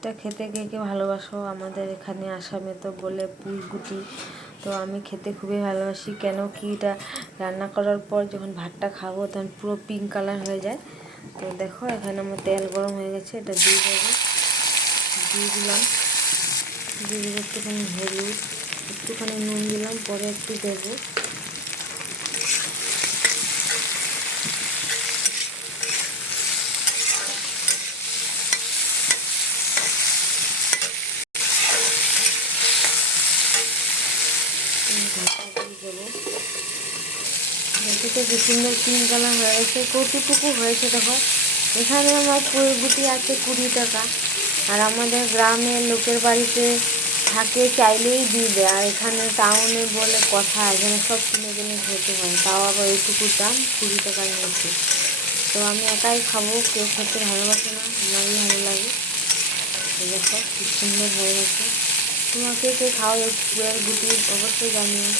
এটা খেতে কে কে ভালোবাসো? আমাদের এখানে আসামে তো বলে পুঁইগুটি। তো আমি খেতে খুবই ভালোবাসি। কেন কি এটা রান্না করার পর যখন ভাতটা খাবো তখন পুরো পিঙ্ক কালার হয়ে যায়। তো দেখো এখানে আমার তেল গরম হয়ে গেছে, এটা দিয়ে দেবো। দিয়ে দিলাম একটুখানি হলুদ, একটুখানি নুন দিলাম, পরে একটু দেবো। ঢাকা দিয়ে দেবো। দেখো কি সুন্দর পিঙ্ক কালার হয়ে গেছে। কতটুকু হয়েছে দেখো। এখানে আমার পুঁইগুটি আছে 20 টাকা, আর আমাদের গ্রামের লোকের বাড়িতে থাকে চাইলেই দিয়ে দেয়। আর এখানে টাউনে বলে কথা, এখানে সব কিনে কিনে খেতে হয়, তাও আবার ওইটুকু দাম 20 টাকা নিয়েছে। তো আমি একাই খাবো, কেউ খেতে ভালোবাসে না, আমারই ভালো লাগে। দেখো কি সুন্দর হয়ে গেছে। তোমাকে কে খাও এই পুঁইয়ের গুটি অবশ্যই জানিও।